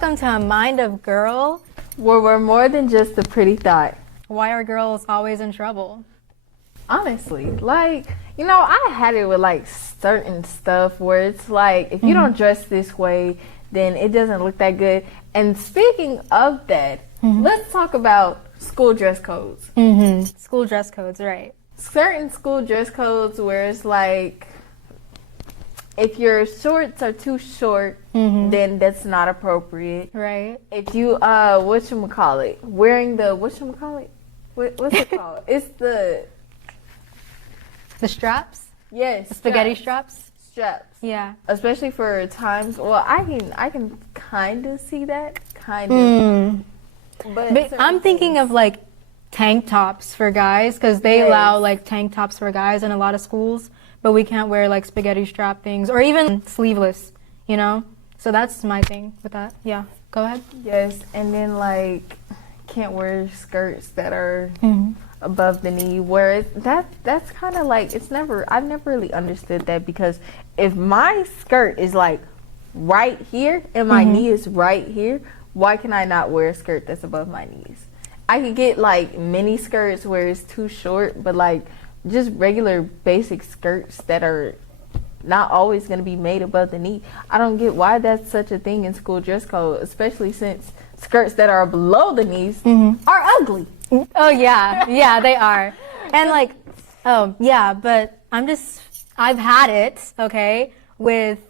Welcome to A Mind of Girl, where we're more than just a pretty thought. Why are girls always in trouble? Honestly, like, you know, I had it with like certain stuff where it's like, if you don't dress this way, then it doesn't look that good. And speaking of that, let's talk about school dress codes. School dress codes, right. Certain school dress codes where it's like, if your shorts are too short, then that's not appropriate. Right. If you, whatchamacallit, wearing the, what's it called? It's the straps? Yes. The spaghetti straps? Straps. Yeah. Especially for times, well, I can kind of see that, kind of. But I'm thinking of like tank tops for guys, because they allow like tank tops for guys in a lot of schools, but we can't wear like spaghetti strap things or even sleeveless, you know? So that's my thing with that. Yeah, go ahead. Yes, and then like can't wear skirts that are above the knee, where that's kind of like, I've never really understood that, because if my skirt is like right here and my knee is right here, why can I not wear a skirt that's above my knees? I could get like mini skirts where it's too short, but like just regular basic skirts that are not always going to be made above the knee. I don't get why that's such a thing in school dress code, especially since skirts that are below the knees are ugly. Oh yeah, yeah, they are. And like, oh yeah, but I've had it, okay, with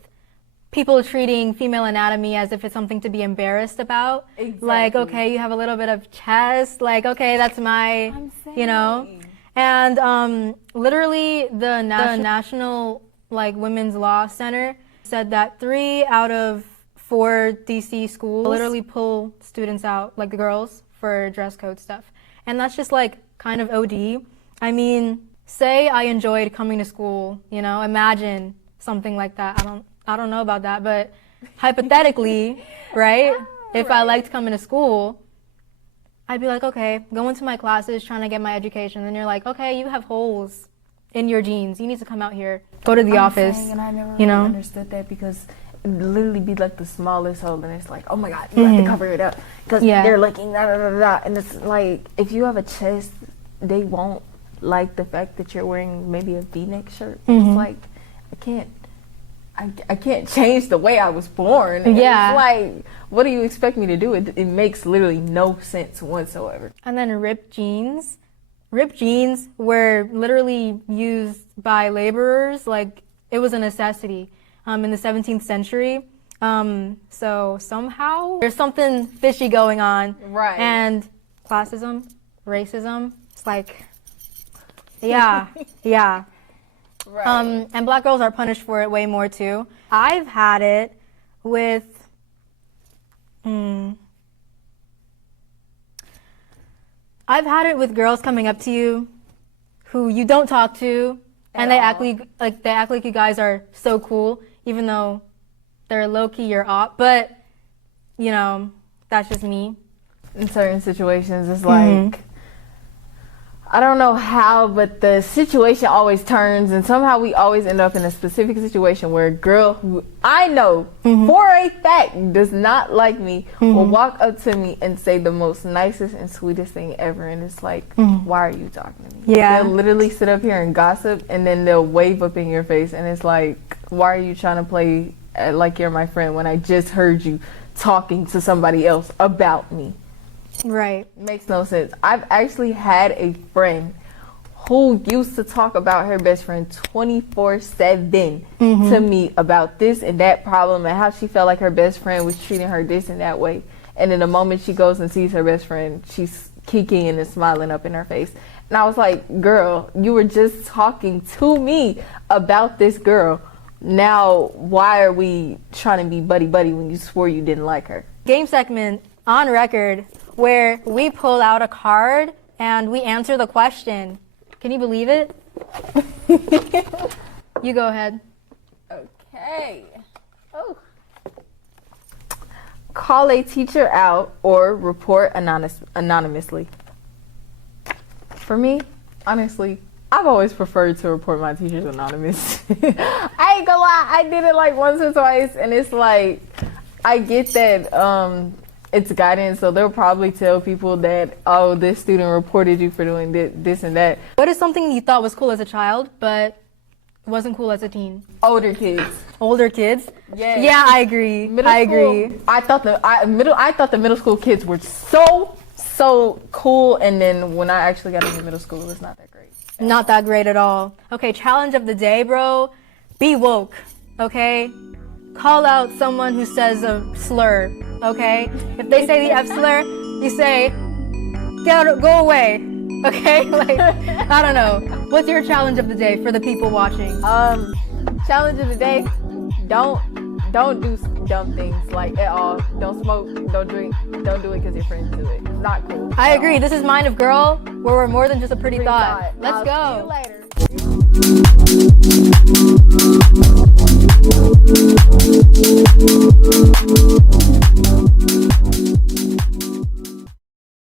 people treating female anatomy as if it's something to be embarrassed about. Exactly. Like, okay, you have a little bit of chest, like, okay, that's my, you know. And literally the National like Women's Law Center said that 3 out of 4 DC schools literally pull students out, like the girls, for dress code stuff. And that's just like kind of OD. I mean, say I enjoyed coming to school, you know, imagine something like that. I don't know about that, but hypothetically, right? If I liked coming to school, I'd be like, okay, go into my classes, trying to get my education. And you're like, okay, you have holes in your jeans. You need to come out here. Go to the office. And I never you know? really understood that, because it would literally be like the smallest hole, and it's like, oh my God, you have to cover it up because they're looking, and it's like, if you have a chest, they won't like the fact that you're wearing maybe a V-neck shirt. It's like, I can't change the way I was born. And it's like, what do you expect me to do? It makes literally no sense whatsoever. And then ripped jeans. Ripped jeans were literally used by laborers. Like, it was a necessity in the 17th century. So somehow there's something fishy going on. Right. And classism, racism, it's like, yeah. Right. And black girls are punished for it way more too. I've had it with, I've had it with girls coming up to you who you don't talk to, and they act like you guys are so cool, even though they're low-key your op. But, you know, that's just me. In certain situations, it's like, I don't know how, but the situation always turns, and somehow we always end up in a specific situation where a girl who I know for a fact does not like me will walk up to me and say the most nicest and sweetest thing ever, and it's like, why are you talking to me? Yeah. They'll literally sit up here and gossip, and then they'll wave up in your face, and it's like, why are you trying to play like you're my friend when I just heard you talking to somebody else about me? Right. Makes no sense. I've actually had a friend who used to talk about her best friend 24/7 to me about this and that problem, and how she felt like her best friend was treating her this and that way. And in the moment she goes and sees her best friend, she's kicking and smiling up in her face. And I was like, girl, you were just talking to me about this girl. Now, why are we trying to be buddy-buddy when you swore you didn't like her? Game segment on record where we pull out a card and we answer the question. Can you believe it? You go ahead. Okay. Oh. Call a teacher out or report anonymously. For me, honestly, I've always preferred to report my teachers anonymous. I ain't gonna lie, I did it like once or twice, and it's like, I get that it's guidance, so they'll probably tell people that, oh, this student reported you for doing this and that. What is something you thought was cool as a child, but wasn't cool as a teen? Older kids. Older kids? Yes. Yeah, I agree. I agree. I thought the middle school kids were so cool, and then when I actually got into middle school, it's not that great. Not that great at all. Okay, challenge of the day, bro. Be woke, okay? Call out someone who says a slur, okay? If they say the F slur, you say, go away, okay? Like, I don't know. What's your challenge of the day for the people watching? Challenge of the day, don't do dumb things, like, at all. Don't smoke, don't drink, don't do it because your friends do it. It's not cool. I agree. This is Mind of Girl, where we're more than just a pretty thought. Let's go. See you later.